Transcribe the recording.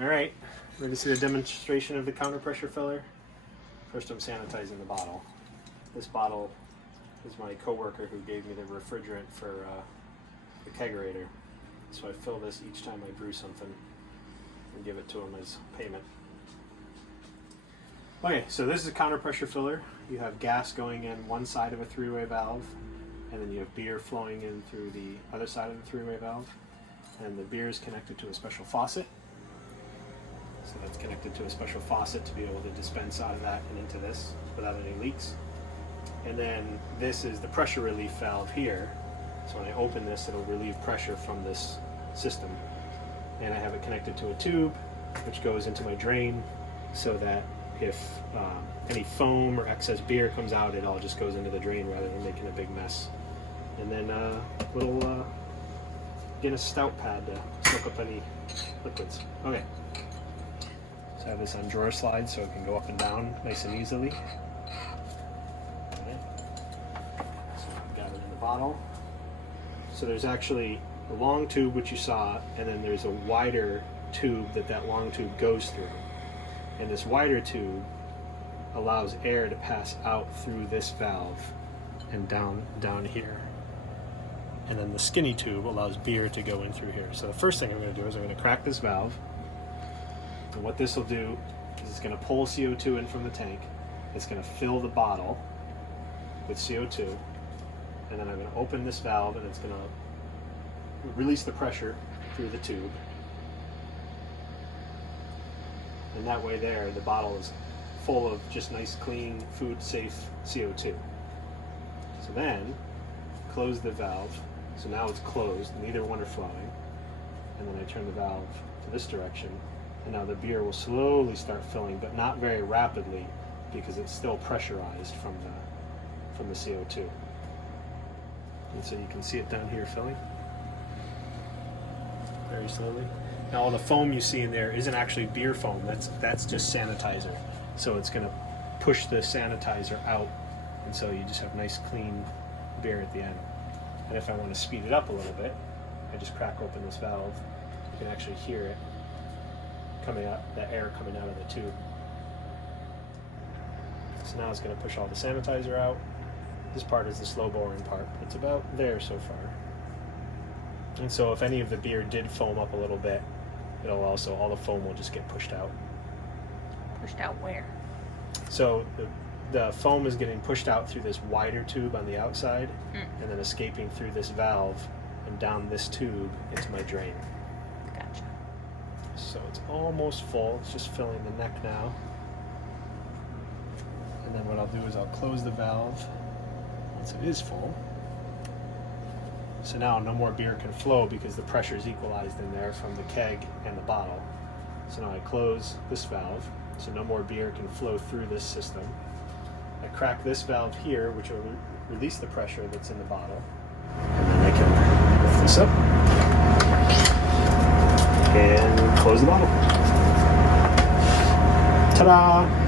All right, ready to see the demonstration of the counter pressure filler? First I'm sanitizing the bottle. This bottle is my coworker who gave me the refrigerant for the kegerator. So I fill this each time I brew something and give it to him as payment. Okay, so this is a counter pressure filler. You have gas going in one side of a three-way valve, and then you have beer flowing in through the other side of the three-way valve. And the beer is connected to a special faucet. So that's connected to a special faucet to be able to dispense out of that and into this without any leaks. And then this is the pressure relief valve here. So when I open this, it'll relieve pressure from this system. And I have it connected to a tube, which goes into my drain, so that if any foam or excess beer comes out, it all just goes into the drain rather than making a big mess. And then a little Guinness stout pad to soak up any liquids. Okay. So I have this on drawer slides so it can go up and down nice and easily. Okay. So I've got it in the bottle. So there's actually a long tube, which you saw, and then there's a wider tube that long tube goes through. And this wider tube allows air to pass out through this valve and down here. And then the skinny tube allows beer to go in through here. So the first thing I'm going to do is I'm going to crack this valve. And what this will do is it's going to pull CO2 in from the tank. It's going to fill the bottle with CO2. And then I'm going to open this valve and it's going to release the pressure through the tube. And that way there, the bottle is full of just nice, clean, food-safe CO2. So then, close the valve. So now it's closed, neither one are flowing. And then I turn the valve to this direction. And now the beer will slowly start filling, but not very rapidly because it's still pressurized from the CO2. And so you can see it down here filling very slowly. Now all the foam you see in there isn't actually beer foam, that's just sanitizer. So it's going to push the sanitizer out, and so you just have nice clean beer at the end. And if I want to speed it up a little bit, I just crack open this valve. You can actually hear it coming out, the air coming out of the tube. So now it's going to push all the sanitizer out. This part is the slow boring part. It's about there so far. And so if any of the beer did foam up a little bit, it'll also, all the foam will just get pushed out. Pushed out where? So the foam is getting pushed out through this wider tube on the outside, and then escaping through this valve and down this tube into my drain. Gotcha. So it's almost full. It's just filling the neck now. And then what I'll do is I'll close the valve once it is full. So now no more beer can flow because the pressure is equalized in there from the keg and the bottle. So now I close this valve, so no more beer can flow through this system. I crack this valve here, which will release the pressure that's in the bottle. And then I can lift this up and close the bottle. Ta-da!